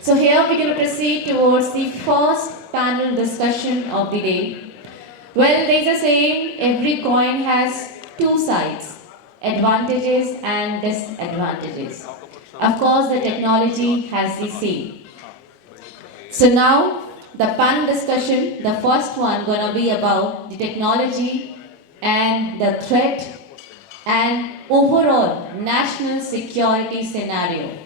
So here we're going to proceed towards the first panel discussion of the day. Well, there's a saying, every coin has two sides, advantages and disadvantages. Of course, the technology has the same. So now, the panel discussion, the first one gonna be about the technology and the threat and overall national security scenario.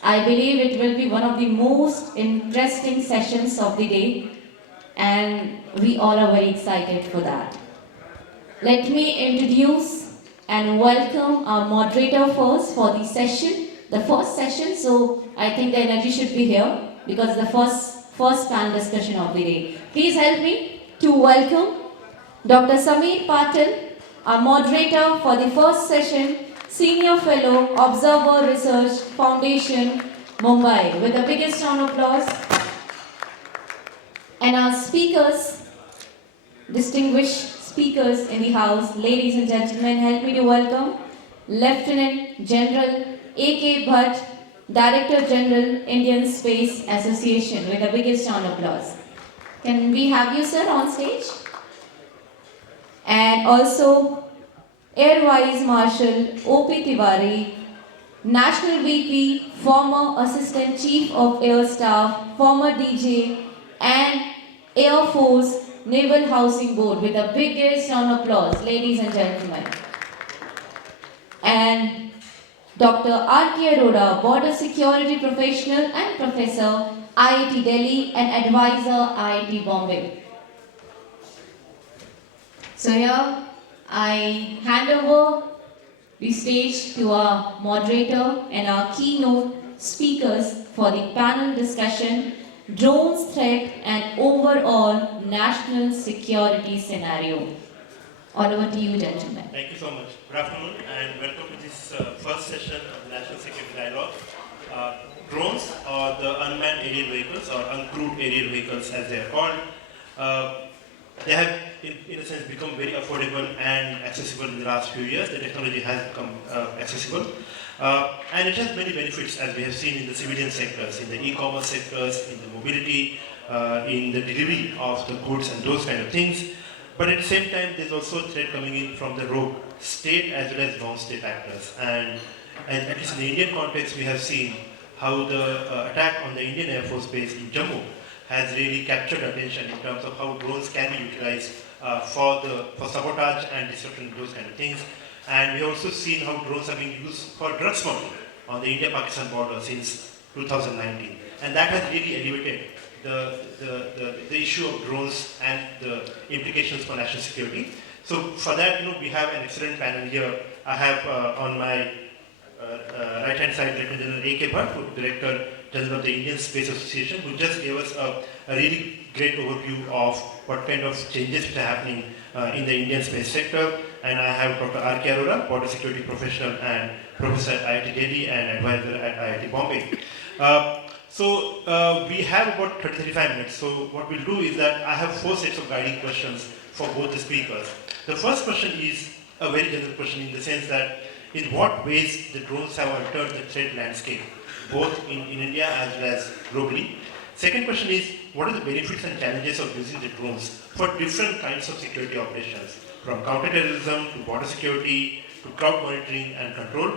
I believe it will be one of the most interesting sessions of the day, and we all are very excited for that. Let me introduce and welcome our moderator first for the session, the first session. So I think the energy should be here because the first panel discussion of the day. Please help me to welcome Dr. Sameer Patil, our moderator for the first session, Senior Fellow, Observer Research Foundation, Mumbai. With the biggest round of applause. And our speakers, distinguished speakers in the house, ladies and gentlemen, help me to welcome Lieutenant General A.K. Bhatt, Director General, Indian Space Association. With the biggest round of applause. Can we have you, sir, on stage? And also Air Vice Marshal O.P. Tiwari, National VP, former Assistant Chief of Air Staff, former DJ, and Air Force Naval Housing Board. With the biggest round of applause, ladies and gentlemen. And Dr. R.K. Arora, Border Security Professional and Professor, IIT Delhi, and Advisor, IIT Bombay. So here, I hand over the stage to our moderator and our keynote speakers for the panel discussion, Drones Threat and Overall National Security Scenario. All over to you, gentlemen. Thank you so much. Good afternoon and welcome to this first session of the National Security Dialogue. Drones, or the unmanned aerial vehicles, or uncrewed aerial vehicles as they are called, they have, in a sense, become very affordable and accessible in the last few years. The technology has become accessible. And it has many benefits, as we have seen in the civilian sectors, in the e-commerce sectors, in the mobility, in the delivery of the goods and those kind of things. But at the same time, there's also a threat coming in from the rogue state as well as non-state actors. And at least in the Indian context, we have seen how the attack on the Indian Air Force base in Jammu has really captured attention in terms of how drones can be utilized for sabotage and disruption, those kind of things. And we have also seen how drones are being used for drug smuggling on the India-Pakistan border since 2019. And that has really elevated the issue of drones and the implications for national security. So for that, we have an excellent panel here. I have on my right-hand side, Lieutenant General A.K. Bhatt, who is Director General of the Indian Space Association, who just gave us a really great overview of what kind of changes are happening in the Indian space sector. And I have Dr. R.K. Arora, Border Security Professional and Professor at IIT Delhi and Advisor at IIT Bombay. So we have about 30-35 minutes. So what we'll do is that I have 4 sets of guiding questions for both the speakers. The first question is a very general question in the sense that in what ways the drones have altered the threat landscape, both in India as well as globally. Second question is, what are the benefits and challenges of using the drones for different kinds of security operations, from counterterrorism to border security to crowd monitoring and control.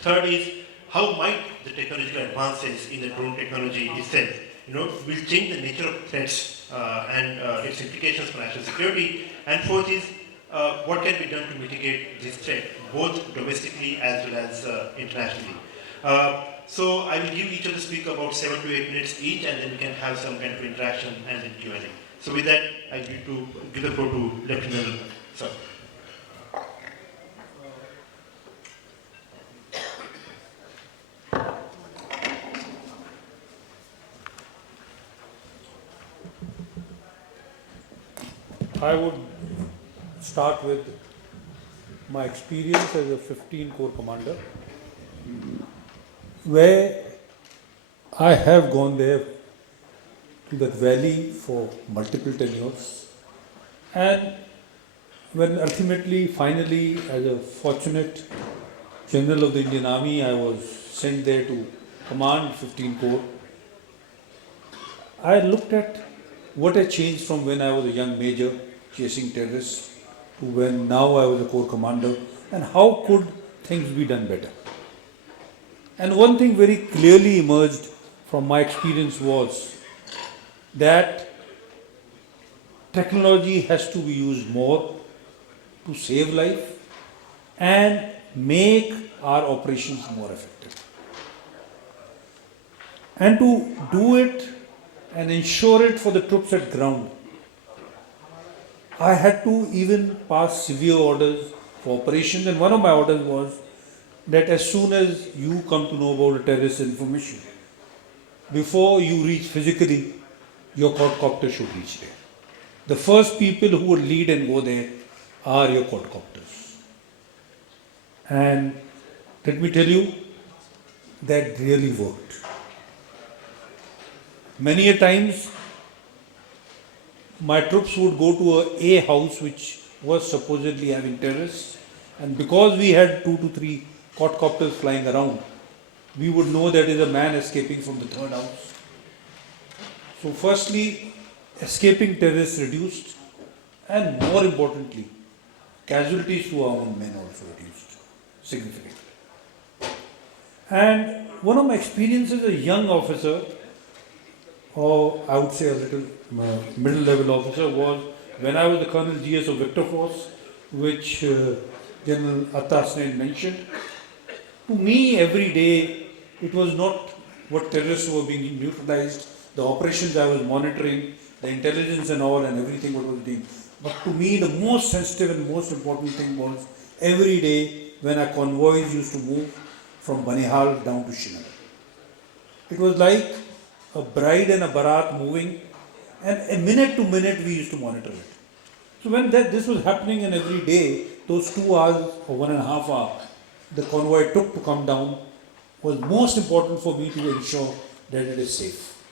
Third is, how might the technological advances in the drone technology itself, will change the nature of threats and its implications for national security. And fourth is, what can be done to mitigate this threat, both domestically as well as internationally. So I will give each of the speakers about 7 to 8 minutes each, and then we can have some kind of interaction and then Q&A. So with that, I give the floor to Lieutenant Sir. I would start with my experience as a 15 Corps commander, where I have gone there to that valley for multiple tenures, and when ultimately, finally, as a fortunate general of the Indian Army, I was sent there to Command 15 Corps, I looked at what had changed from when I was a young major chasing terrorists to when now I was a Corps commander, and how could things be done better. And one thing very clearly emerged from my experience was that technology has to be used more to save life and make our operations more effective. And to do it and ensure it for the troops at ground, I had to even pass severe orders for operations, and one of my orders was that as soon as you come to know about a terrorist information, before you reach physically, your quadcopter should reach there. The first people who would lead and go there are your quadcopters. And let me tell you, that really worked. Many a times, my troops would go to a house which was supposedly having terrorists, and because we had 2 to 3 quadcopters flying around, we would know that is a man escaping from the third house. So firstly, escaping terrorists reduced, and more importantly, casualties to our own men also reduced significantly. And one of my experiences as a young officer, or I would say a little middle level officer, was when I was the Colonel GS of Victor Force, which General Attas mentioned. To me, every day, it was not what terrorists were being neutralized, the operations I was monitoring, the intelligence and all, and everything what was doing. But to me, the most sensitive and most important thing was every day when our convoys used to move from Banihal down to Srinagar. It was like a bride and a barat moving, and a minute to minute we used to monitor it. So when this was happening, and every day, those 2 hours or 1.5 hours the convoy took to come down was most important for me to ensure that it is safe.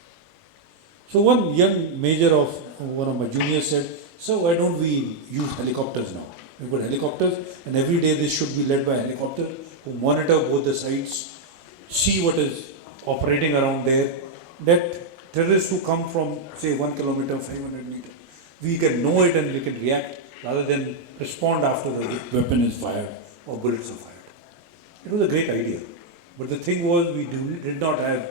So one young major of one of my juniors said, "So why don't we use helicopters now? We've got helicopters, and every day this should be led by helicopters who monitor both the sides, see what is operating around there, that terrorists who come from, say, 1 kilometer, 500 meters, we can know it and we can react rather than respond after the weapon is fired or bullets are fired." It was a great idea. But the thing was, we did not have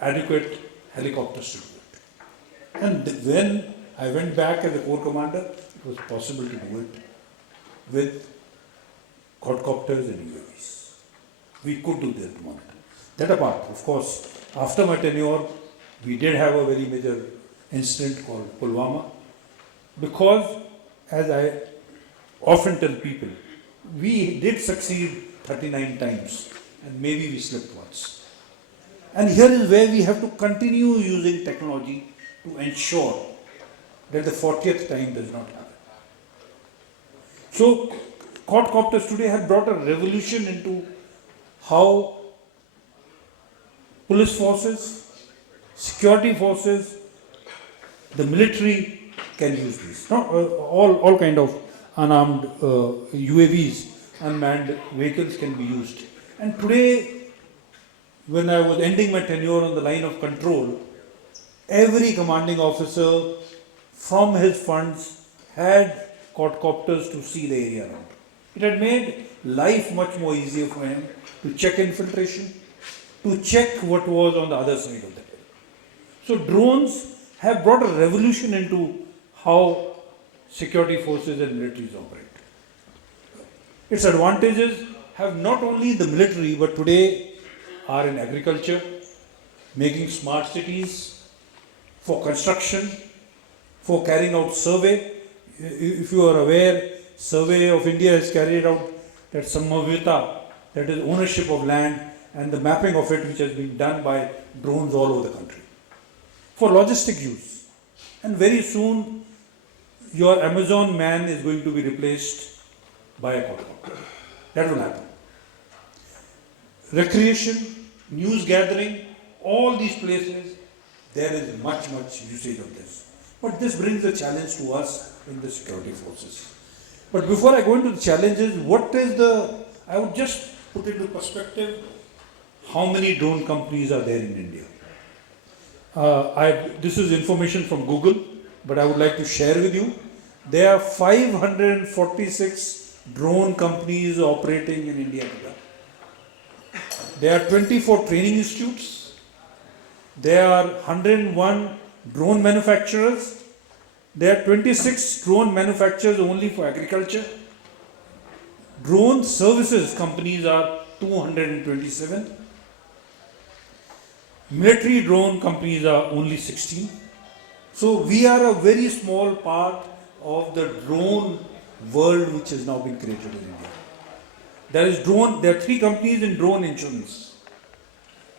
adequate helicopters to do it. And when I went back as a Corps commander, it was possible to do it with quadcopters and UAVs. We could do that monitor. That apart, of course, after my tenure, we did have a very major incident called Pulwama, because, as I often tell people, we did succeed 39 times, and maybe we slipped once. And here is where we have to continue using technology to ensure that the 40th time does not happen. So, quadcopters today have brought a revolution into how police forces, security forces, the military can use these. All kind of unarmed UAVs, unmanned vehicles can be used. And today, when I was ending my tenure on the line of control, every commanding officer from his funds had quadcopters to see the area around. It had made life much more easier for him to check infiltration, to check what was on the other side of the hill. So drones have brought a revolution into how security forces and militaries operate. Its advantages have not only the military, but today are in agriculture, making smart cities, for construction, for carrying out survey. If you are aware, Survey of India has carried out that Samavita, that is ownership of land, and the mapping of it, which has been done by drones all over the country for logistic use. And very soon, your Amazon man is going to be replaced by a quadcopter. That will happen. Recreation, news gathering, all these places, there is much usage of this. But this brings a challenge to us in the security forces. But before I go into the challenges, I would just put into perspective how many drone companies are there in India. This is information from Google, but I would like to share with you. There are 546 drone companies operating in India today. There are 24 training institutes. There are 101 drone manufacturers. There are 26 drone manufacturers only for agriculture. Drone services companies are 227. Military drone companies are only 16. So we are a very small part of the drone world which has now been created in India. There are 3 companies in drone insurance.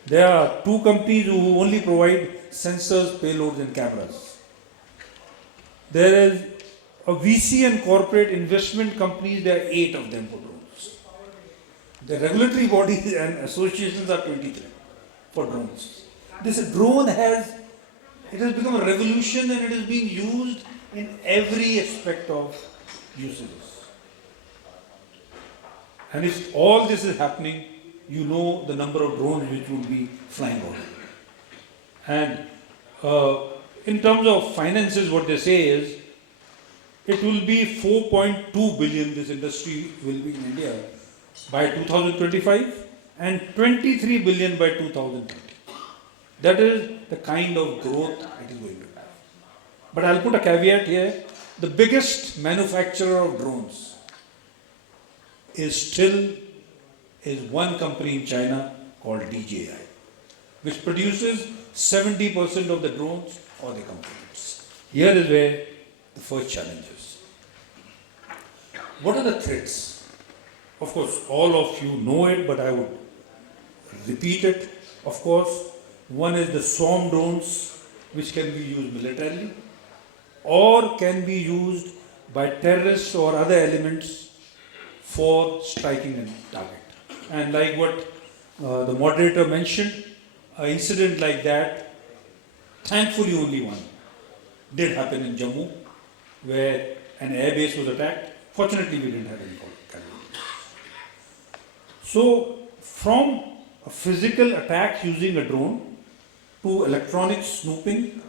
There are 2 companies who only provide sensors, payloads and cameras. There is a VC and corporate investment companies, there are 8 of them for drones. The regulatory bodies and associations are 23 for drones. This drone has become a revolution and it is being used in every aspect of usages. And if all this is happening, you know the number of drones which will be flying over. And in terms of finances, what they say is, it will be 4.2 billion, this industry will be in India by 2025 and 23 billion by 2030. That is the kind of growth it is going to have. But I'll put a caveat here. The biggest manufacturer of drones is one company in China called DJI, which produces 70% of the drones or the components. Here is where the first challenge is. What are the threats? Of course, all of you know it, but I would repeat it. Of course, one is the swarm drones, which can be used militarily or can be used by terrorists or other elements for striking a target. And like what the moderator mentioned, an incident like that, thankfully only one, did happen in Jammu, where an airbase was attacked. Fortunately, we didn't have any casualties. So, from a physical attack using a drone, to electronic snooping,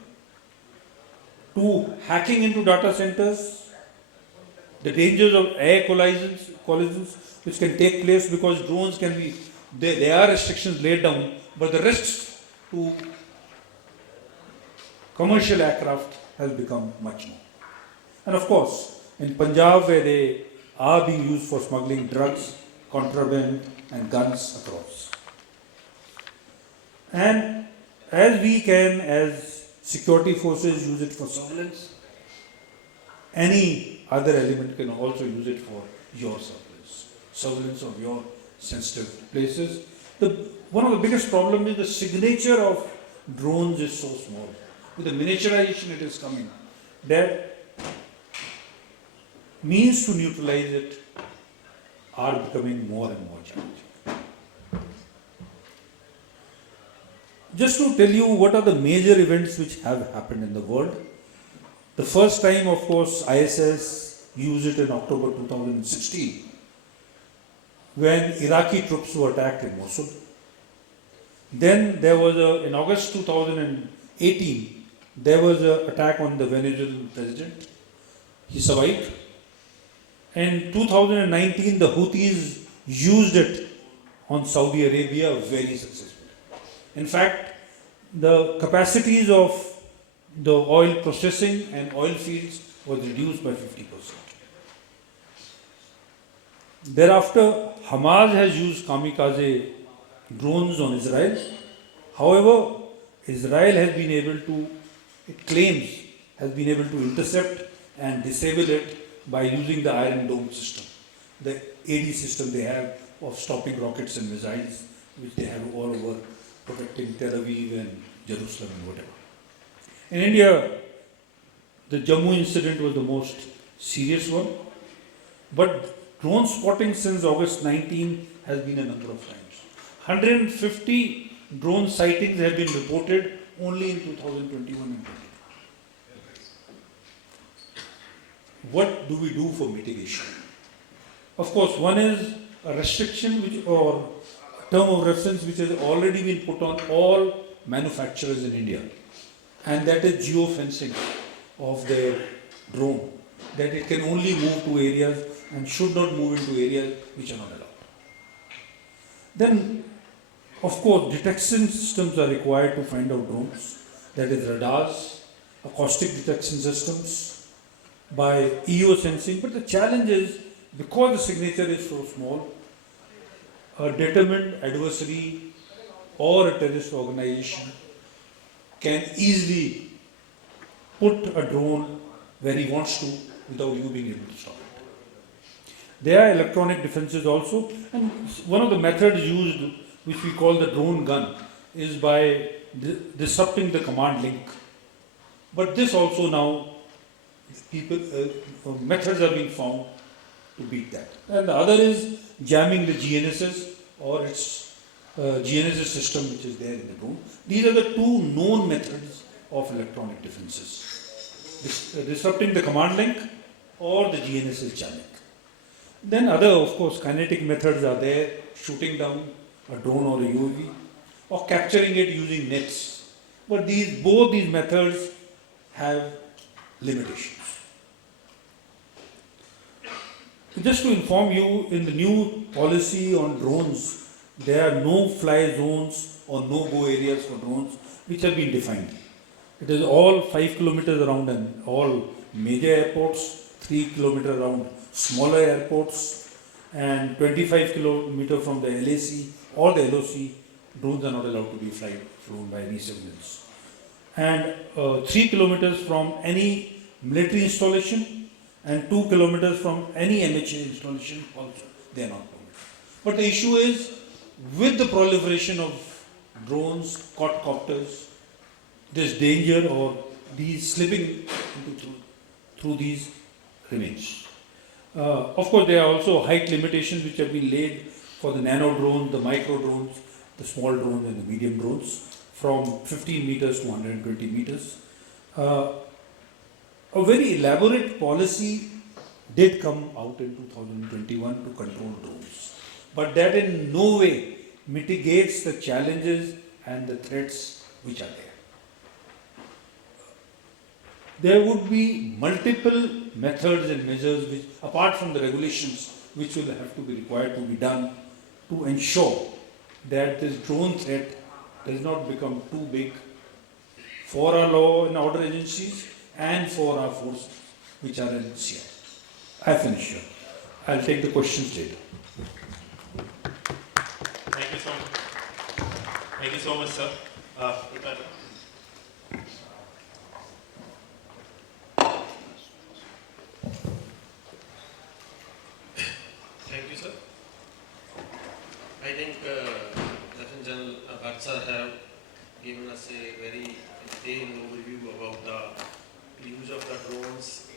to hacking into data centers, the dangers of air collisions which can take place because drones can be, there are restrictions laid down, but the risks to commercial aircraft has become much more. And of course, in Punjab, where they are being used for smuggling drugs, contraband and guns across. And as we can, as security forces, use it for surveillance, any other element can also use it for your surveillance of your sensitive places. One of the biggest problems is the signature of drones is so small. With the miniaturization it is coming, that means to neutralize it are becoming more and more challenging. Just to tell you what are the major events which have happened in the world. The first time, of course, ISS used it in October 2016 when Iraqi troops were attacked in Mosul. Then there was in August 2018, there was an attack on the Venezuelan president. He survived. In 2019, the Houthis used it on Saudi Arabia very successfully. In fact, the capacities of the oil processing and oil fields was reduced by 50%. Thereafter, Hamas has used kamikaze drones on Israel. However, Israel has been able to, it claims, has been able to intercept and disable it by using the Iron Dome system, the AD system they have of stopping rockets and missiles, which they have all over protecting Tel Aviv and Jerusalem and whatever. In India, the Jammu incident was the most serious one, but drone spotting since August 19 has been a number of times. 150 drone sightings have been reported only in 2021 and 2022. What do we do for mitigation? Of course, one is a restriction or term of reference which has already been put on all manufacturers in India, and that is geofencing of their drone, that it can only move to areas and should not move into areas which are not allowed. Then, of course, detection systems are required to find out drones, that is radars, acoustic detection systems, by EO sensing. But the challenge is, because the signature is so small, a determined adversary or a terrorist organization can easily put a drone where he wants to without you being able to stop it. There are electronic defenses also, and one of the methods used, which we call the drone gun, is by disrupting the command link. But this also now, methods are being found to beat that. And the other is jamming the GNSS or its GNSS system which is there in the drone. These are the two known methods of electronic defenses. Disrupting the command link or the GNSS jamming. Then other, of course, kinetic methods are there, shooting down a drone or a UAV, or capturing it using nets. But both these methods have limitations. Just to inform you, in the new policy on drones, there are no-fly zones or no-go areas for drones which have been defined. It is all 5 kilometers around and all major airports, 3 kilometers around smaller airports, and 25 kilometers from the LAC or the LOC, drones are not allowed to be flown by any civilians. And 3 kilometers from any military installation and 2 kilometers from any MHA installation also, they are not permitted. But the issue is, with the proliferation of drones, quadcopters, this danger or these slipping through these remains. Of course, there are also height limitations which have been laid for the nano drones, the micro drones, the small drones and the medium drones, from 15 meters to 120 meters. A very elaborate policy did come out in 2021 to control drones, but that in no way mitigates the challenges and the threats which are there. There would be multiple methods and measures which, apart from the regulations, which will have to be required to be done to ensure that this drone threat does not become too big for our law and order agencies and for our forces which are in NCR. I finish here. I'll take the questions later. Thank you so much. Thank you so much, sir. Prepare. Thank you, sir. I think Lieutenant General Bhatt sir have given us a very detailed overview about the use of the drones,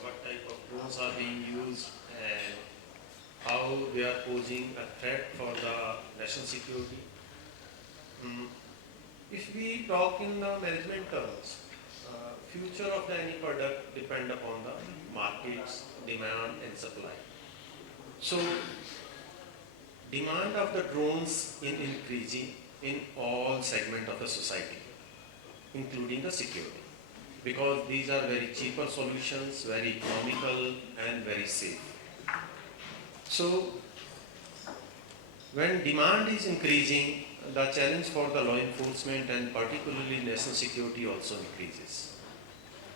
what type of drones are being used, and how they are posing a threat for the national security. If we talk in the management terms, future of any product depend upon the markets, demand and supply. So, demand of the drones is increasing in all segments of the society, including the security, because these are very cheaper solutions, very economical and very safe. So, when demand is increasing, the challenge for the law enforcement and particularly national security also increases.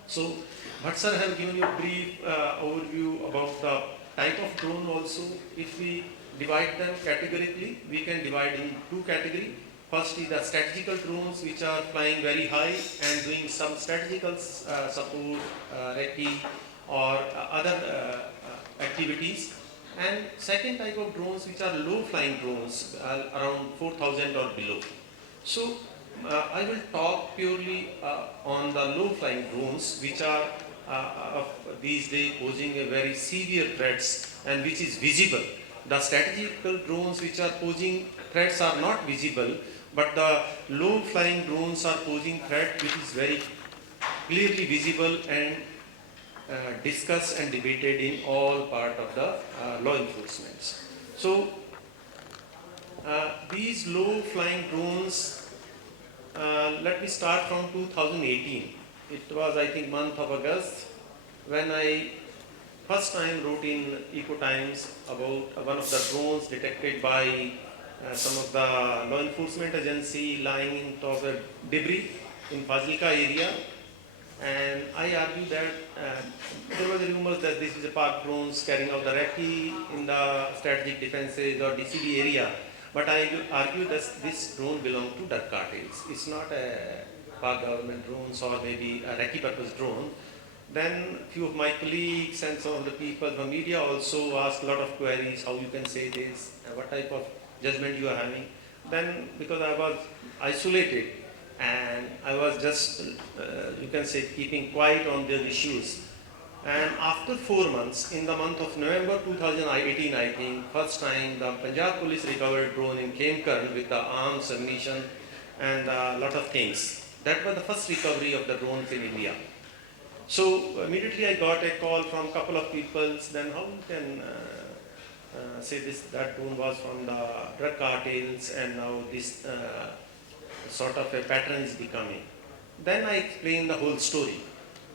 So, Bhatt sir have given you a brief overview about the type of drone also. If we divide them categorically, we can divide in two categories. First is the strategical drones which are flying very high and doing some strategical support, Retd or other activities. And second type of drones which are low flying drones, around 4,000 or below. So I will talk purely on the low flying drones which are these days posing a very severe threats and which is visible. The strategical drones which are posing threats are not visible, but the low flying drones are posing threat which is very clearly visible and discussed and debated in all part of the law enforcement. So These low-flying drones, let me start from 2018. It was, I think, month of August when I first time wrote in Eco Times about one of the drones detected by some of the law enforcement agency lying in top of debris in Fazilka area. And I argued that there was a rumor that this is a Pak drones carrying out the recce in the strategic defenses or DCD area. But I argue that this drone belongs to drug cartels. It's not a Pak government drones or maybe a recce purpose drone. Then few of my colleagues and some of the people from media also asked a lot of queries, how you can say this, what type of judgment you are having. Then because I was isolated and I was just, you can say, keeping quiet on these issues. And after 4 months, in the month of November 2018, I think, first time the Punjab police recovered a drone in Kemkern with the arms, ammunition and a lot of things. That was the first recovery of the drones in India. So immediately I got a call from a couple of people, then how you can say this, that drone was from the drug cartels and now this sort of a pattern is becoming. Then I explained the whole story.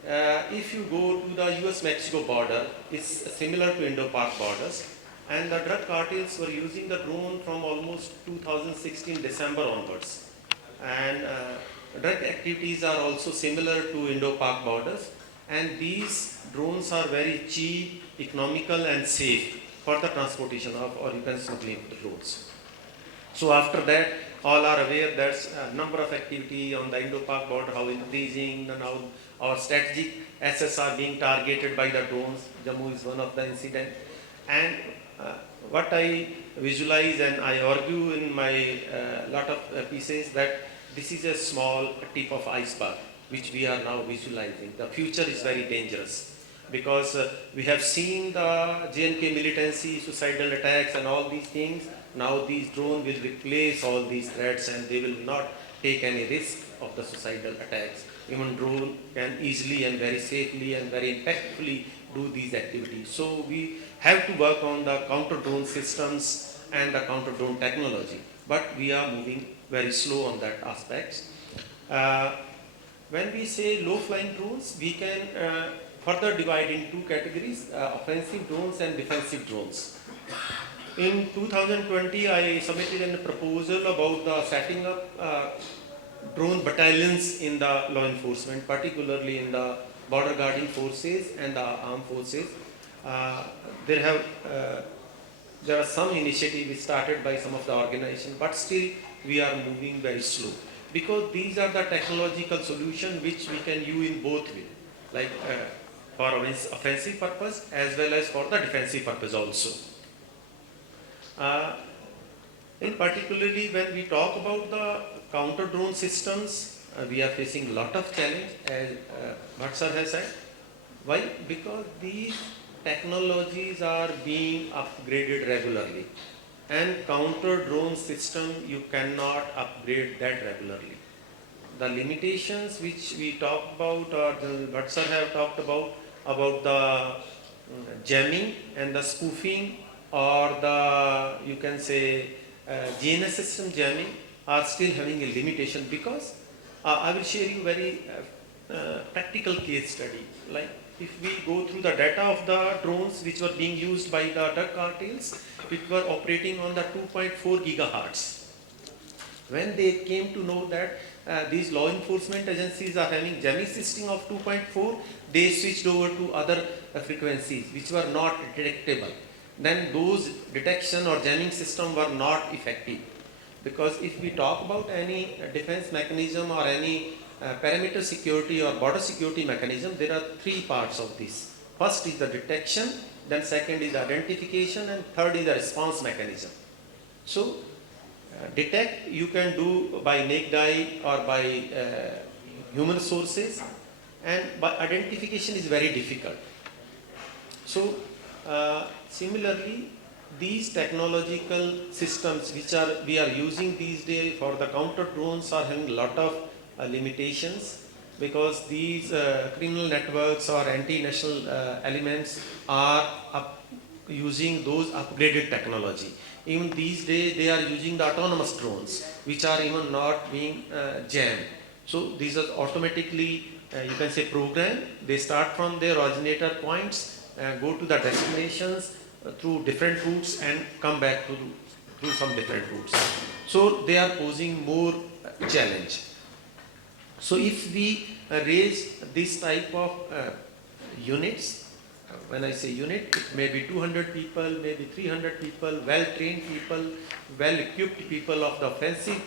If you go to the US-Mexico border, it's similar to Indo-Pak borders, and the drug cartels were using the drone from almost 2016 December onwards. And drug activities are also similar to Indo-Pak borders, and these drones are very cheap, economical and safe for the transportation of, or you can smuggling the drones. So after that, all are aware there's a number of activity on the Indo-Pak border, how increasing, and now our strategic assets are being targeted by the drones. Jammu is one of the incident. And what I visualize and I argue in my lot of pieces that this is a small tip of iceberg, which we are now visualizing. The future is very dangerous because we have seen the JNK militancy, suicidal attacks and all these things. Now these drones will replace all these threats and they will not take any risk of the suicidal attacks. Even drone can easily and very safely and very impactfully do these activities. So we have to work on the counter drone systems and the counter drone technology, but we are moving very slow on that aspect. When we say low flying drones, we can further divide in two categories, offensive drones and defensive drones. In 2020, I submitted a proposal about the setting up drone battalions in the law enforcement, particularly in the border guarding forces and the armed forces. There are some initiatives started by some of the organizations, but still we are moving very slow because these are the technological solutions which we can use in both ways, like for offensive purpose as well as for the defensive purpose also. In particularly when we talk about the counter drone systems, we are facing a lot of challenge, as Bhatt sir has said. Why? Because these technologies are being upgraded regularly, and counter drone system you cannot upgrade that regularly. The limitations which we talk about, or the Bhatt sir have talked about the jamming and the spoofing, or the, you can say, GNS system jamming are still having a limitation because I will share you very practical case study. Like if we go through the data of the drones which were being used by the drug cartels, which were operating on the 2.4 gigahertz. When they came to know that these law enforcement agencies are having jamming system of 2.4, they switched over to other frequencies which were not detectable. Then those detection or jamming system were not effective. Because if we talk about any defense mechanism or any perimeter security or border security mechanism, there are three parts of this. First is the detection, then second is the identification, and third is the response mechanism. So detect you can do by naked eye or by human sources, and by identification is very difficult. So similarly, these technological systems which we are using these days for the counter drones are having a lot of limitations because these criminal networks or anti-national elements are using those upgraded technology. Even these days they are using the autonomous drones, which are even not being jammed. So these are automatically, you can say, programmed. They start from their originator points, go to the destinations through different routes and come back through some different routes. So they are posing more challenge. So if we raise this type of units, when I say unit, it may be 200 people, maybe 300 people, well-trained people, well-equipped people of the offensive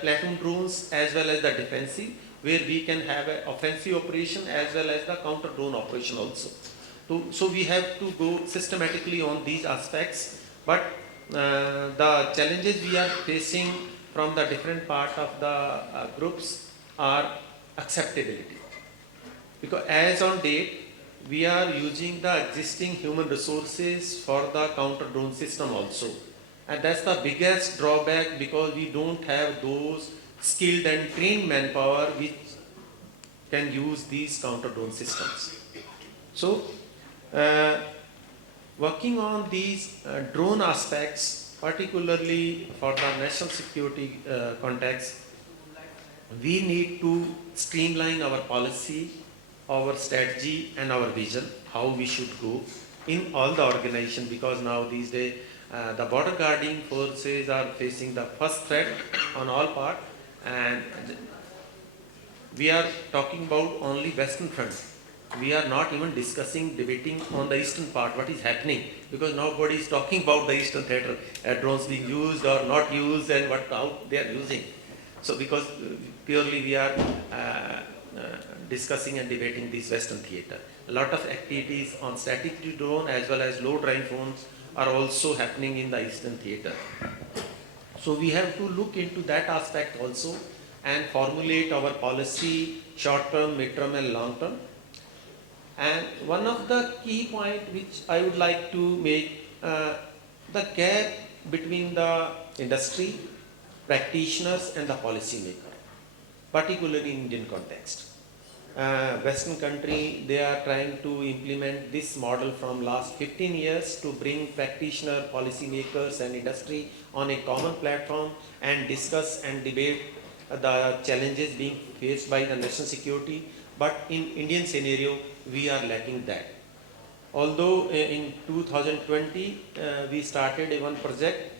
platoon drones as well as the defensive, where we can have an offensive operation as well as the counter drone operation also. So we have to go systematically on these aspects, but the challenges we are facing from the different part of the groups are acceptability. Because as on date, we are using the existing human resources for the counter drone system also. And that's the biggest drawback, because we don't have those skilled and trained manpower which can use these counter drone systems. So, working on these drone aspects, particularly for the national security context, we need to streamline our policy, our strategy and our vision, how we should go in all the organization, because now these days the border guarding forces are facing the first threat on all part, and we are talking about only western front. We are not even discussing, debating on the eastern part, what is happening, because nobody is talking about the eastern theater, drones being used or not used and how they are using. So because purely we are discussing and debating this western theater. A lot of activities on static drone as well as low drone drones are also happening in the eastern theater. So we have to look into that aspect also and formulate our policy short term, mid term and long term. And one of the key point which I would like to make, the gap between the industry, practitioners and the policy maker, particularly in Indian context. Western country, they are trying to implement this model from last 15 years to bring practitioner, policy makers and industry on a common platform and discuss and debate the challenges being faced by the national security. But in Indian scenario, we are lacking that. Although in 2020, we started one project,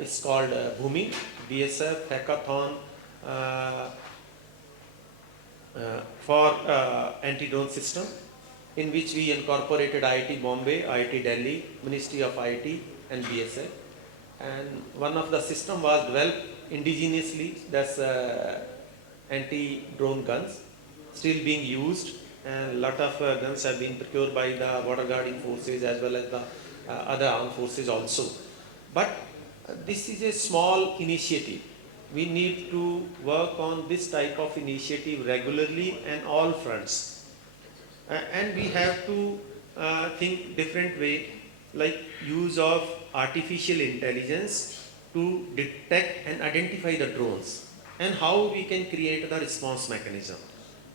it's called Bhumi, BSF Hackathon for anti-drone system, in which we incorporated IIT Bombay, IIT Delhi, Ministry of IT and BSF. And one of the system was developed indigenously, that's anti-drone guns, still being used, and a lot of guns have been procured by the border guarding forces as well as the other armed forces also. But this is a small initiative. We need to work on this type of initiative regularly and all fronts. And we have to think different way, like use of artificial intelligence to detect and identify the drones, and how we can create the response mechanism.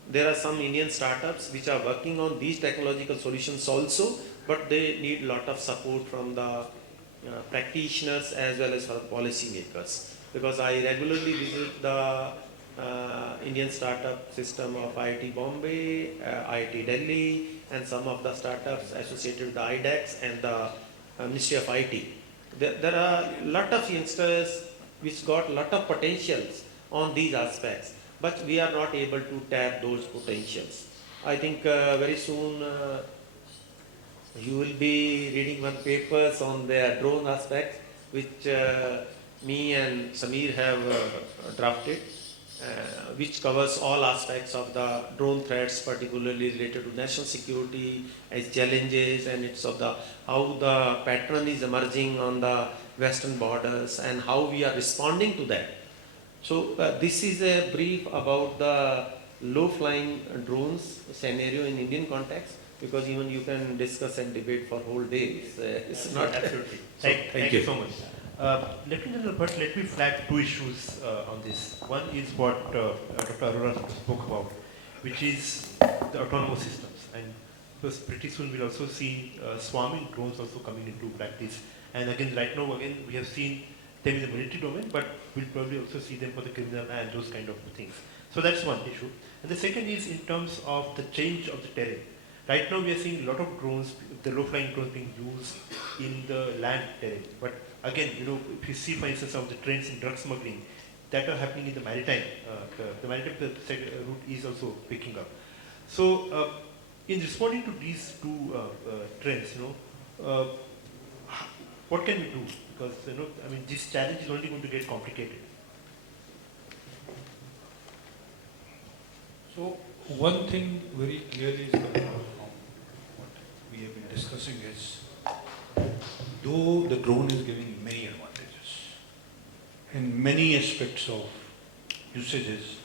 There are some Indian startups which are working on these technological solutions also, but they need a lot of support from the practitioners as well as for policy makers. Because I regularly visit the Indian startup system of IIT Bombay, IIT Delhi, and some of the startups associated with the IDEX and the Ministry of IT. There are a lot of youngsters which got a lot of potentials on these aspects, but we are not able to tap those potentials. I think very soon you will be reading one papers on their drone aspects, which me and Samir have drafted, which covers all aspects of the drone threats, particularly related to national security as challenges, and it's of the how the pattern is emerging on the western borders and how we are responding to that. So this is a brief about the low-flying drones scenario in Indian context, because even you can discuss and debate for whole days. It's not absolutely. So, Thank you so much. Let me flag two issues on this. One is what Dr. Arora spoke about, which is the autonomous systems. And because pretty soon we'll also see swarming drones also coming into practice. And again, right now, again, we have seen them in the military domain, but we'll probably also see them for the criminal and those kind of things. So that's one issue. And the second is in terms of the change of the terrain. Right now, we are seeing a lot of drones, the low-flying drones being used in the land terrain. But again, if you see, for instance, of the trends in drug smuggling that are happening in the maritime, the maritime route is also picking up. So, in responding to these two trends, what can we do? Because I mean, this challenge is only going to get complicated. So one thing very clearly is coming out from what we have been discussing is, though the drone is giving many advantages in many aspects of usages,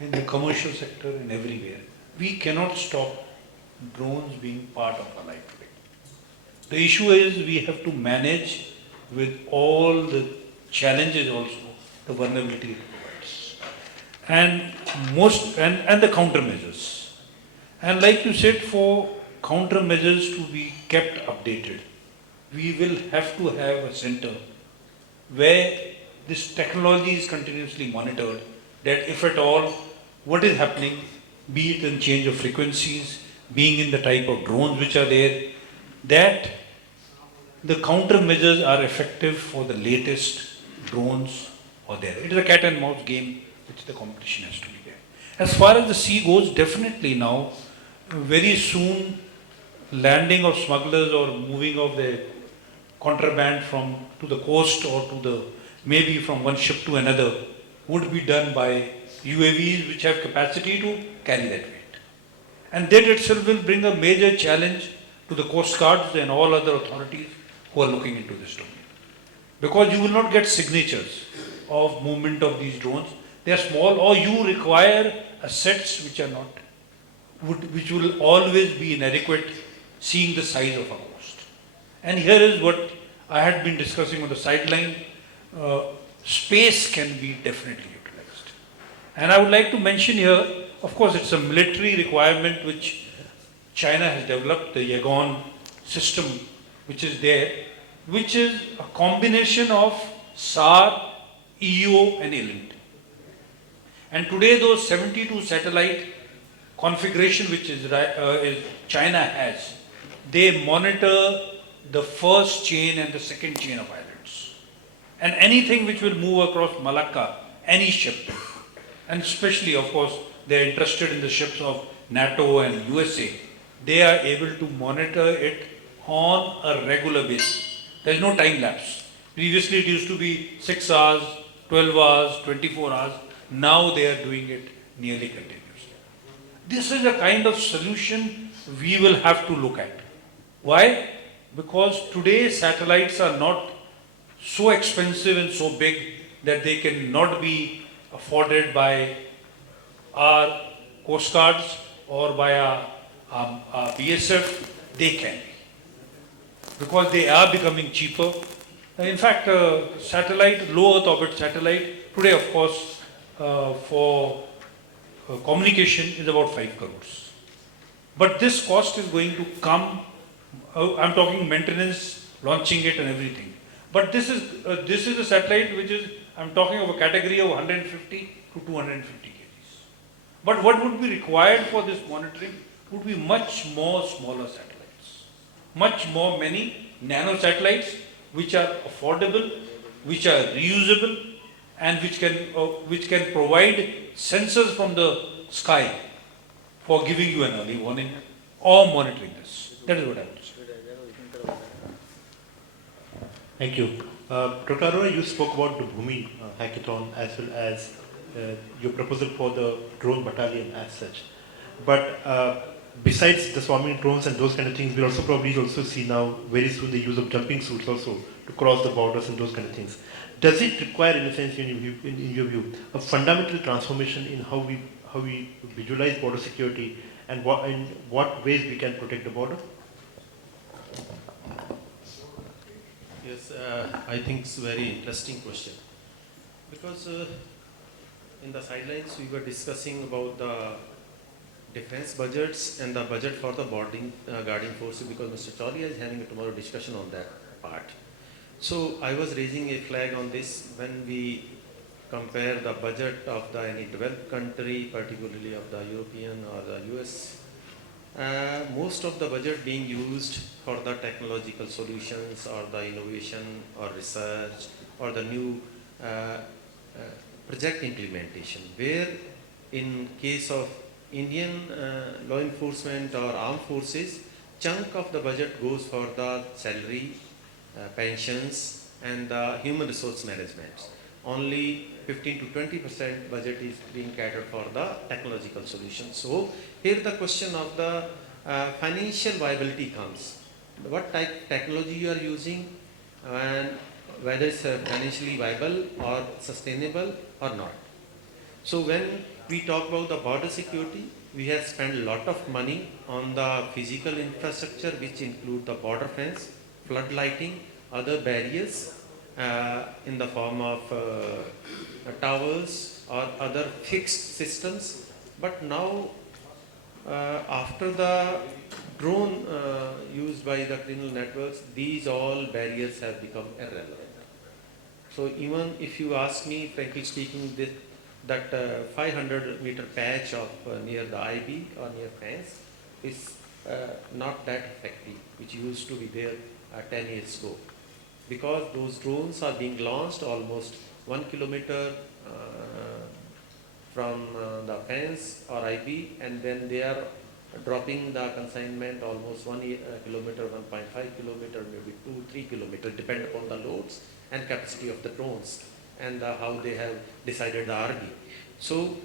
in the commercial sector and everywhere, we cannot stop drones being part of our life today. The issue is we have to manage with all the challenges also, the vulnerability it provides. And the countermeasures. And like you said, for countermeasures to be kept updated, we will have to have a center where this technology is continuously monitored, that if at all, what is happening, be it in change of frequencies, being in the type of drones which are there, that the countermeasures are effective for the latest drones or there. It is a cat and mouse game which the competition has to be there. As far as the sea goes, definitely now, very soon, landing of smugglers or moving of the contraband to the coast or maybe from one ship to another would be done by UAVs which have capacity to carry that weight. And that itself will bring a major challenge to the coast guards and all other authorities who are looking into this domain. Because you will not get signatures of movement of these drones. They are small, or you require assets which will always be inadequate, seeing the size of our coast. And here is what I had been discussing on the sideline. Space can be definitely utilized. And I would like to mention here, of course, it's a military requirement which China has developed, the Yagon system which is there, which is a combination of SAR, EO and ILINT. And today those 72 satellite configuration which is China has, they monitor the first chain and the second chain of islands. And anything which will move across Malacca, any ship, and especially of course they are interested in the ships of NATO and USA, they are able to monitor it on a regular basis. There is no time lapse. Previously it used to be 6 hours, 12 hours, 24 hours. Now they are doing it nearly continuously. This is a kind of solution we will have to look at. Why? Because today satellites are not so expensive and so big that they cannot be afforded by our coast guards or by our BSF. They can be, because they are becoming cheaper. In fact, satellite, low Earth orbit satellite, today of course for communication is about 5 crores. But this cost is going to come, I'm talking maintenance, launching it and everything. But this is a satellite which is, I'm talking of a category of 150 to 250 kgs. But what would be required for this monitoring would be much more smaller satellites. Much more many nano satellites which are affordable, which are reusable, and which can provide sensors from the sky for giving you an early warning or monitoring this. That is what I would say. Thank you. Dr. Arora, you spoke about the Bhumi hackathon as well as your proposal for the drone battalion as such. But besides the swarming drones and those kind of things, we'll also probably see now very soon the use of jumping suits also to cross the borders and those kind of things. Does it require, in a sense, in your view, a fundamental transformation in how we visualize border security and in what ways we can protect the border? Yes, I think it's a very interesting question, because in the sidelines we were discussing about the defense budgets and the budget for the guarding forces, because Mr. Chauria is having a tomorrow discussion on that part. So I was raising a flag on this when we compare the budget of the any developed country, particularly of the European or the US. Most of the budget being used for the technological solutions or the innovation or research or the new project implementation, where in case of Indian law enforcement or armed forces, chunk of the budget goes for the salary, pensions and the human resource management. Only 15 to 20% budget is being catered for the technological solutions. So here the question of the financial viability comes. What type technology you are using and whether it's financially viable or sustainable or not. So when we talk about the border security, we have spent a lot of money on the physical infrastructure, which include the border fence, flood lighting, other barriers in the form of towers or other fixed systems. But now after the drone used by the criminal networks, these all barriers have become irrelevant. So even if you ask me, frankly speaking, that 500-meter patch of near the IB or near fence is not that effective, which used to be there 10 years ago. Because those drones are being launched almost 1 kilometer from the fence or IB, and then they are dropping the consignment almost 1 kilometer, 1.5 kilometer, maybe 2-3 kilometers, depend upon the loads and capacity of the drones and how they have decided the RB. So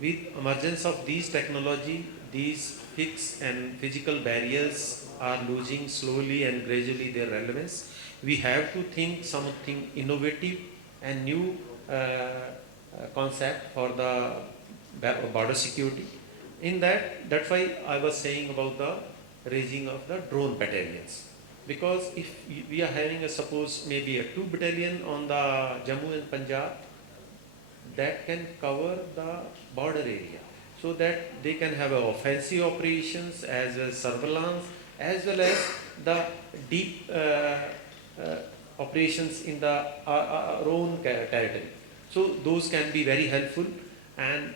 with emergence of these technology, these fixed and physical barriers are losing slowly and gradually their relevance. We have to think something innovative and new concept for the border security. In that's why I was saying about the raising of the drone battalions. Because if we are having a suppose maybe a 2 battalion on the Jammu and Punjab, that can cover the border area, so that they can have offensive operations as well as surveillance, as well as the deep operations in the our own territory. So those can be very helpful, and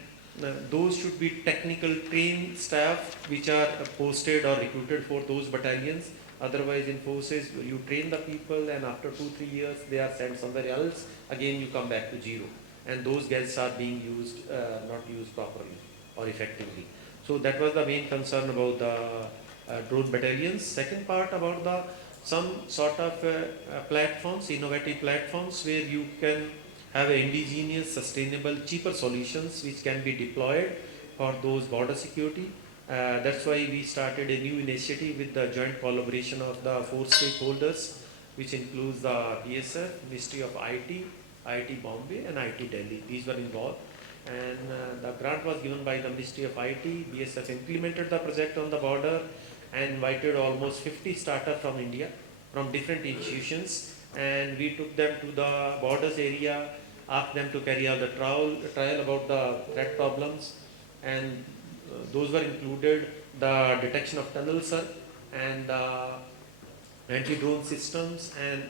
those should be technical trained staff which are posted or recruited for those battalions. Otherwise in forces you train the people and after 2-3 years they are sent somewhere else, again you come back to zero, and those guys are being used not used properly or effectively. So that was the main concern about the drone battalions. Second part about the some sort of platforms, innovative platforms where you can have indigenous, sustainable, cheaper solutions which can be deployed for those border security. That's why we started a new initiative with the joint collaboration of the 4 stakeholders, which includes the BSF, Ministry of IT, IIT Bombay and IIT Delhi. These were involved, and the grant was given by the Ministry of IT. BSF implemented the project on the border and invited almost 50 startups from India, from different institutions, and we took them to the borders area, asked them to carry out the trial about the threat problems, and those were included the detection of tunnel search and anti-drone systems and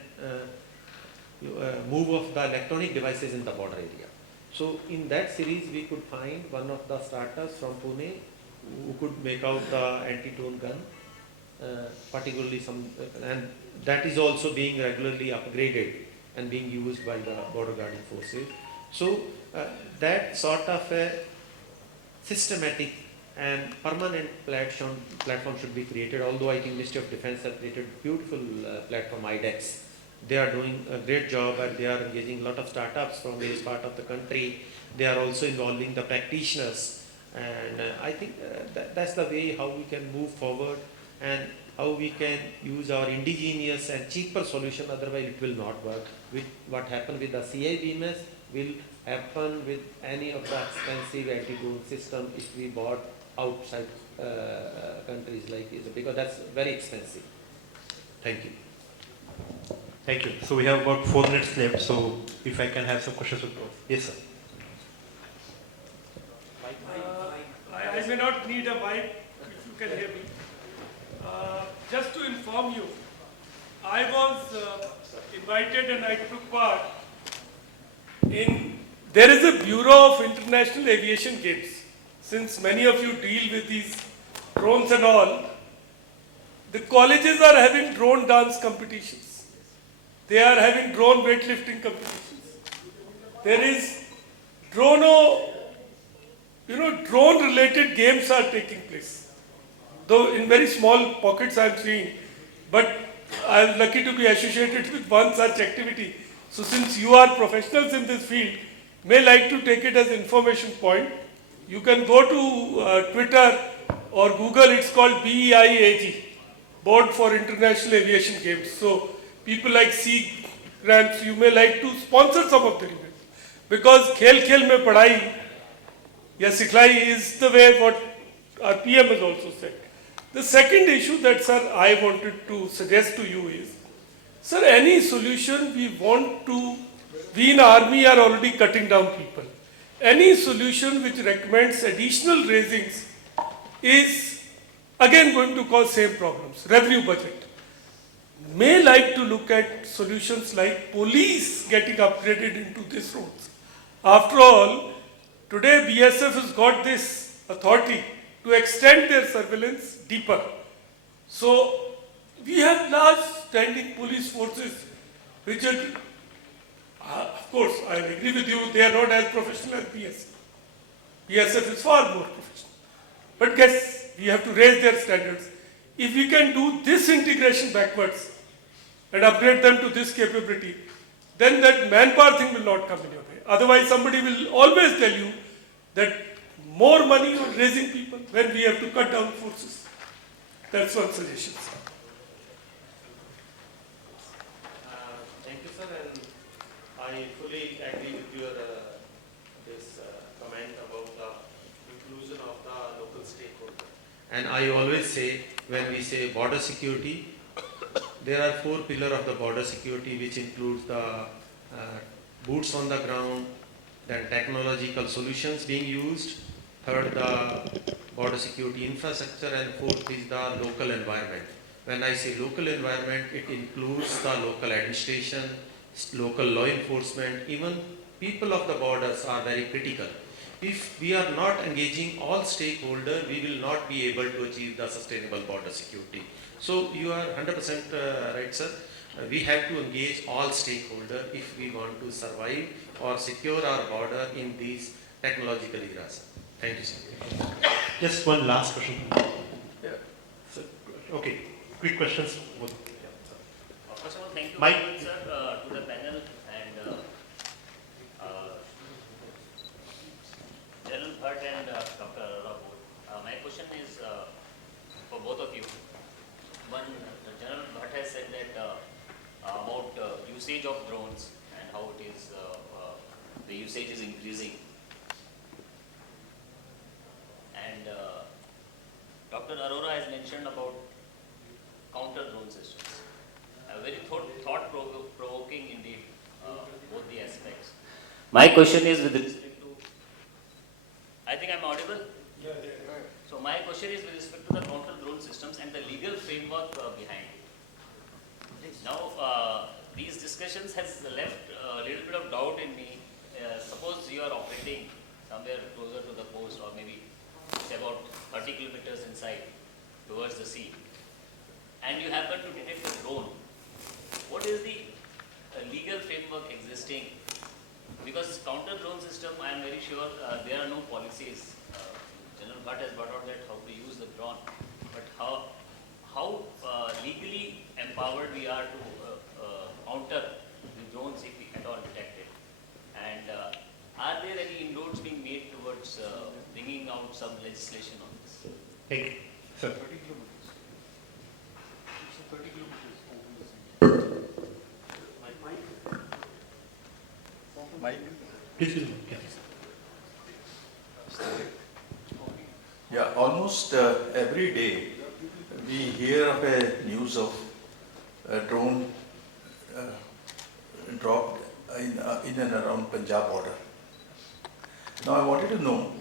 move of the electronic devices in the border area. So in that series we could find one of the startups from Pune who could make out the anti-drone gun, particularly some, and that is also being regularly upgraded and being used by the border guarding forces. So that sort of a systematic and permanent platform should be created, although I think Ministry of Defence has created beautiful platform IDEX. They are doing a great job and they are engaging a lot of startups from various part of the country. They are also involving the practitioners, and I think that's the way how we can move forward and how we can use our indigenous and cheaper solution, otherwise it will not work. With what happened with the CIBMS will happen with any of the expensive anti-drone system if we bought outside countries like this, because that's very expensive. Thank you. Thank you. So we have about 4 minutes left, so if I can have some questions with Prof. Yes, sir. I may not need a mic if you can hear me. Just to inform you, I was invited and I took part in, there is a Bureau of International Aviation Games. Since many of you deal with these drones and all, the colleges are having drone dance competitions. They are having drone weightlifting competitions. There is drone related games are taking place. Though in very small pockets I am seeing, but I am lucky to be associated with one such activity. So since you are professionals in this field, may like to take it as information point. You can go to Twitter or Google, it's called BEIAG, Board for International Aviation Games. So people like C. Grants, you may like to sponsor some of the events. Because khel khel mein padhai ya siklai is the way what our PM has also said. The second issue that, sir, I wanted to suggest to you is, sir, any solution we want to, we in army are already cutting down people. Any solution which recommends additional raisings is again going to cause same problems, revenue budget. May like to look at solutions like police getting upgraded into these roles. After all, today BSF has got this authority to extend their surveillance deeper. So we have large standing police forces which are, of course, I agree with you, they are not as professional as BSF. BSF is far more professional. But guess, we have to raise their standards. If we can do this integration backwards and upgrade them to this capability, then that manpower thing will not come in your way. Otherwise, somebody will always tell you that more money on raising people when we have to cut down forces. That's one suggestion, sir. Thank you, sir, and I fully agree with your this comment about the inclusion of the local stakeholder. And I always say, when we say border security, there are 4 pillars of the border security, which includes the boots on the ground, then technological solutions being used, third the border security infrastructure, and fourth is the local environment. When I say local environment, it includes the local administration, local law enforcement, even people of the borders are very critical. If we are not engaging all stakeholders, we will not be able to achieve the sustainable border security. So you are 100% right, sir. We have to engage all stakeholders if we want to survive or secure our border in these technological eras. Thank you, sir. Just one last question. Yeah. So, okay, quick questions. First of all, thank you Mike. very much, sir, to the panel and General Bhatt and Dr. Arora both. My question is for both of you. One, General Bhatt has said that about usage of drones and how it is the usage is increasing. And Dr. Arora has mentioned about counter drone systems. Very thought-provoking indeed, both the aspects. My question is with respect to, I think I'm audible? Yeah. So my question is with respect to the counter drone systems and the legal framework behind it. Now, these discussions has left a little bit of doubt in me. Suppose you are operating somewhere closer to the coast or maybe say about 30 kilometers inside towards the sea, and you happen to detect a drone. What is the legal framework existing? Because counter drone system, I am very sure there are no policies. General Bhatt has brought out that how to use the drone, but how legally empowered we are to counter the drones if we at all detect it, and are there any inroads being made towards bringing out some legislation on this? Thank you. Sir. 30 kilometers. It's 30 kilometers. Mike. Please do. Yeah, almost every day we hear of a news of a drone dropped in and around Punjab border. Now I wanted to know,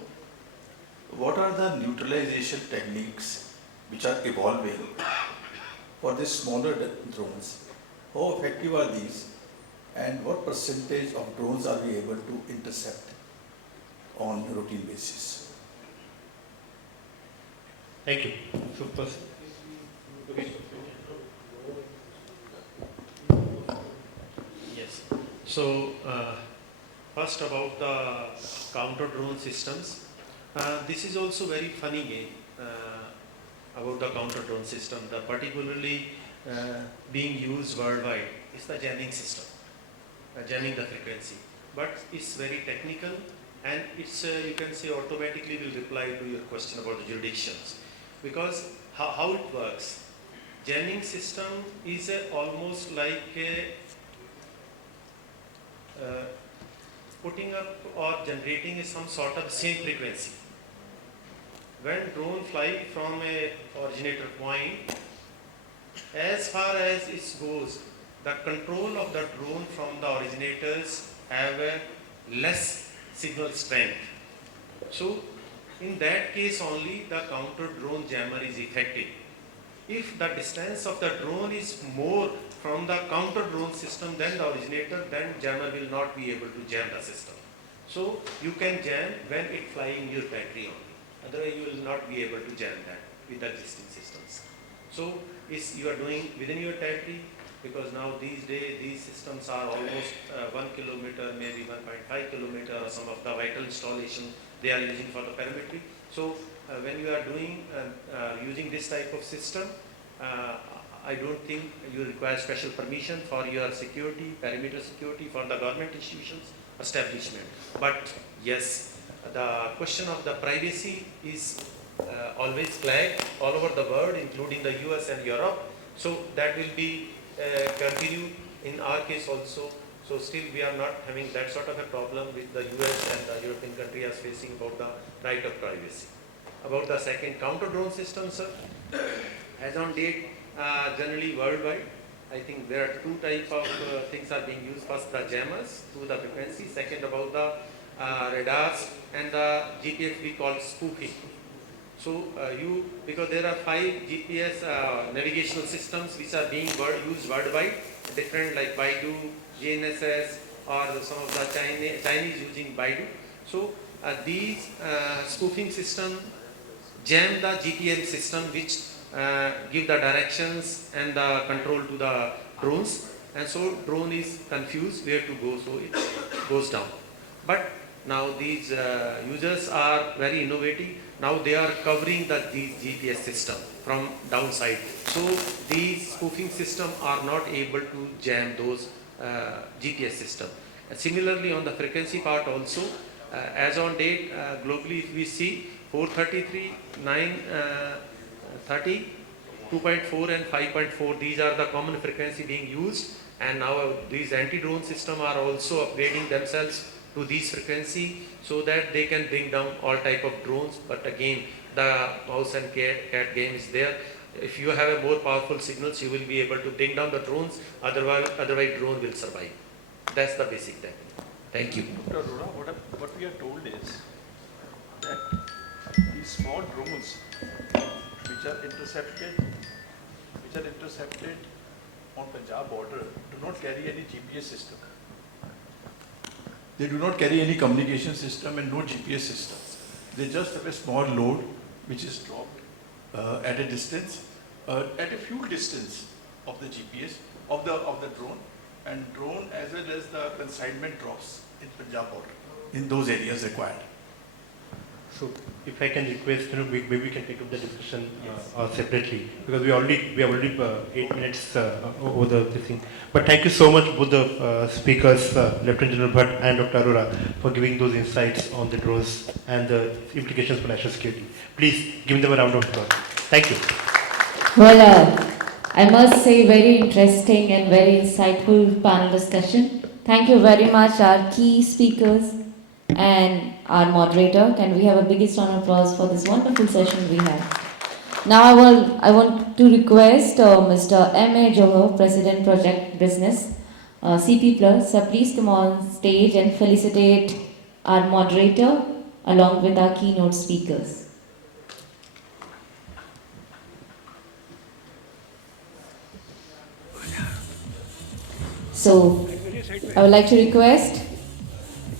what are the neutralization techniques which are evolving for these smaller drones, how effective are these, and what percentage of drones are we able to intercept on a routine basis? Thank you. So first, Yes. So, first about the counter drone systems. This is also very funny game about the counter drone system. The particularly being used worldwide is the jamming system, jamming the frequency. But it's very technical, and it's you can say automatically will reply to your question about the jurisdictions, because how it works. Jamming system is almost like putting up or generating some sort of same frequency. When drone fly from a originator point, as far as it goes, the control of the drone from the originators have a less signal strength. So in that case only the counter drone jammer is effective. If the distance of the drone is more from the counter drone system than the originator, then jammer will not be able to jam the system. So you can jam when it flying your battery only. Otherwise you will not be able to jam that with the existing systems. So you are doing within your territory, because now these days these systems are almost 1 kilometer, maybe 1.5 kilometer, or some of the vital installation they are using for the parametry. So when you are doing using this type of system, I don't think you require special permission for your security, perimeter security for the government institutions establishment. But yes, the question of the privacy is always flagged all over the world, including the US and Europe. So that will be continued in our case also. So still we are not having that sort of a problem with the US and the European country as facing about the right of privacy. About the second counter drone system, sir, as on date, generally worldwide, I think there are two types of things are being used. First, the jammers through the frequency. Second, about the radars and the GPS we call spoofing. So because there are 5 GPS navigational systems which are being used worldwide, different like Baidu, GNSS, or some of the Chinese using Baidu. So these spoofing system jam the GTM system, which give the directions and the control to the drones, and so drone is confused where to go, so it goes down. But now these users are very innovative. Now they are covering these GPS system from downside. So these spoofing system are not able to jam those GPS system. And similarly on the frequency part also, as on date globally if we see 433, 930, 2.4 and 5.4, these are the common frequency being used, and now these anti-drone system are also upgrading themselves to these frequency so that they can bring down all type of drones. But again, the mouse and cat game is there. If you have a more powerful signals, you will be able to bring down the drones, otherwise drone will survive. That's the basic thing. Thank you. Dr. Arora, what we are told is that these small drones which are intercepted on Punjab border do not carry any GPS system. They do not carry any communication system and no GPS system. They just have a small load which is dropped at a distance, at a fuel distance of the GPS, of the drone, and drone as well as the consignment drops in Punjab border, in those areas required. so if I can request, maybe we can take up the discussion separately, because we have already 8 minutes over this thing. But thank you so much both the speakers, Lieutenant General Bhatt and Dr. Arora, for giving those insights on the drones and the implications for national security. Please give them a round of applause. Thank you. Well, I must say very interesting and very insightful panel discussion. Thank you very much our key speakers and our moderator. Can we have a biggest round of applause for this wonderful session we had. Now I want to request Mr. M.A. Johar, President Project Business, CP Plus, please come on stage and felicitate our moderator along with our keynote speakers. So, I would like to request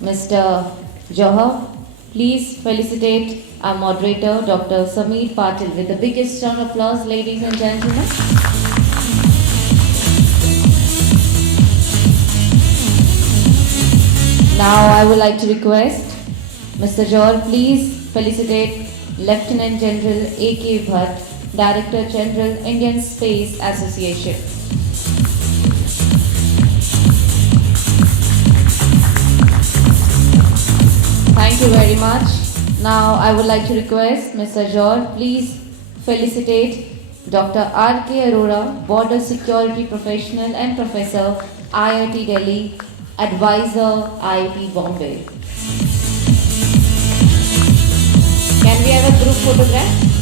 Mr. Johar, please felicitate our moderator, Dr. Sameer Patil, with the biggest round of applause, ladies and gentlemen. Now, I would like to request Mr. Johar, please felicitate Lieutenant General A.K. Bhatt, Director General, Indian Space Association. Thank you very much. Now I would like to request Mr. Johar, please felicitate Dr. R.K. Arora, Border Security Professional and Professor, IIT Delhi, Advisor, IIT Bombay. Can we have a group photograph?